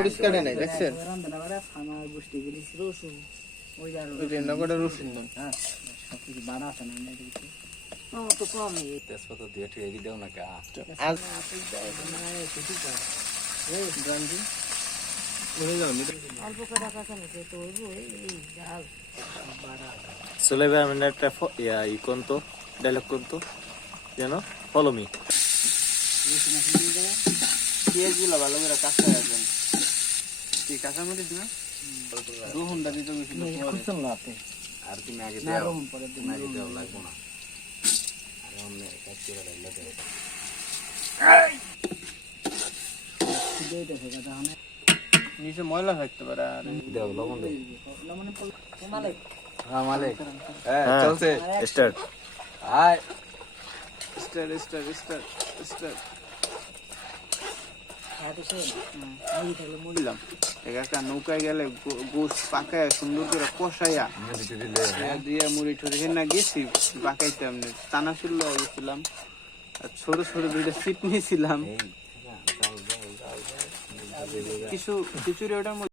পরিষ্কার নাই দেখছেন রান্না করে আমার গোষ্ঠী গেলি রসুন ওই আর ওই যে নগরে রসুন হ্যাঁ সব কিছু বাড়া আছে না এদিকে তো কমই তেজপাতা দিয়ে ঠিক এগিয়ে দাও না কা আজ গান্ধী হয়ে যাও অল্প করে রাখা আছে তো ওই এই জাল বাড়া সুলাইমান আমি একটা ই কোনতো ডায়লগ কোনতো জানো ফলো মি পেঁয়াজ গুলো ভালো করে কাঁচা রাখবেন কি কাঁচা মরিচ না রোহনটা দিতে গেছিল খুঁজছেন না আপনি আর তুমি আগে না দাও রকম পরে দিন আগে দাও লাগবো না আর অন্য কাজ করে রাখলে দাও দেইতে হবে তাহলে নিচে ময়লা থাকতে পারে আর দাও লবণ দাও লবণে মালিক হ্যাঁ মালিক হ্যাঁ চলছে স্টার্ট হাই স্টার হাতে সে মুড়ি থাকলে মুড়ি দিলাম একটা নৌকায় গেলে গোস পাকায় সুন্দর করে কষাইয়া মুড়িতে দিলে দিয়ে মুড়ি ঠুড়ি না গেছি পাকাইতে এমনি টানা শুরু গেছিলাম আর ছোট ছোট দুইটা সিট নিয়েছিলাম এই যাও যাও যাও কিছু খিচুড়ি ওটার মধ্যে